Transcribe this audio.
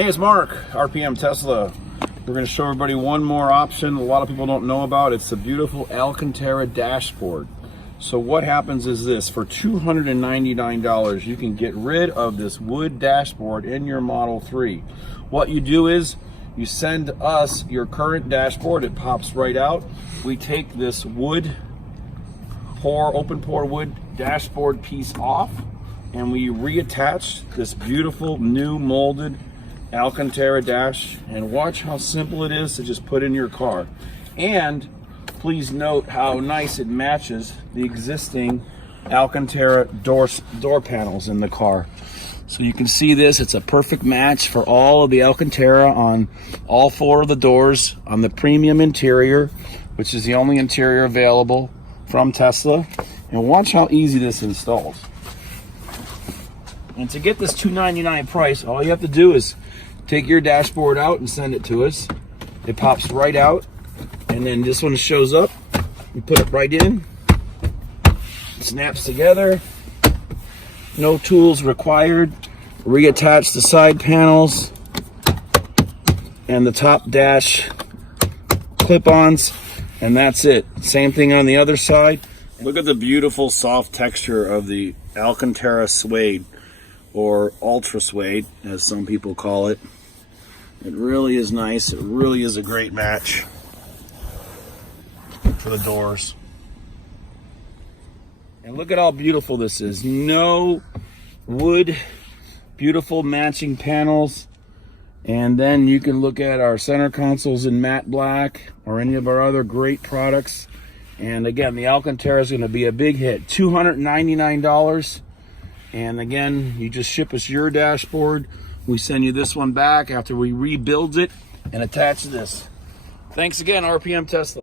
Hey, it's Mark, RPM Tesla. We're going to show everybody one more option a lot of people don't know about. It's the beautiful Alcantara dashboard. So what happens is this: for $299, you can get rid of this wood dashboard in your Model 3. What you do is you send us your current dashboard. It pops right out. We take this wood open pore wood dashboard piece off, and we reattach this beautiful new molded Alcantara dash, and watch how simple it is to just put in your car. And please note how nice it matches the existing Alcantara door panels in the car. So you can see this, it's a perfect match for all of the Alcantara on all 4 of the doors on the premium interior, which is the only interior available from Tesla. And watch how easy this installs. And to get this $299 price, all you have to do is take your dashboard out and send it to us. It pops right out, and then this one shows up. You put it right in, it snaps together, no tools required. Reattach the side panels and the top dash clip-ons, and that's it. Same thing on the other side. Look at the beautiful soft texture of the Alcantara suede, or ultra suede as some people call it. It really is nice. It really is a great match for the doors. And look at how beautiful this is. No wood, beautiful matching panels. And then you can look at our center consoles in matte black or any of our other great products. And again, the Alcantara is going to be a big hit. $299. And again, you just ship us your dashboard. We send you this one back after we rebuild it and attach this. Thanks again, RPM Tesla.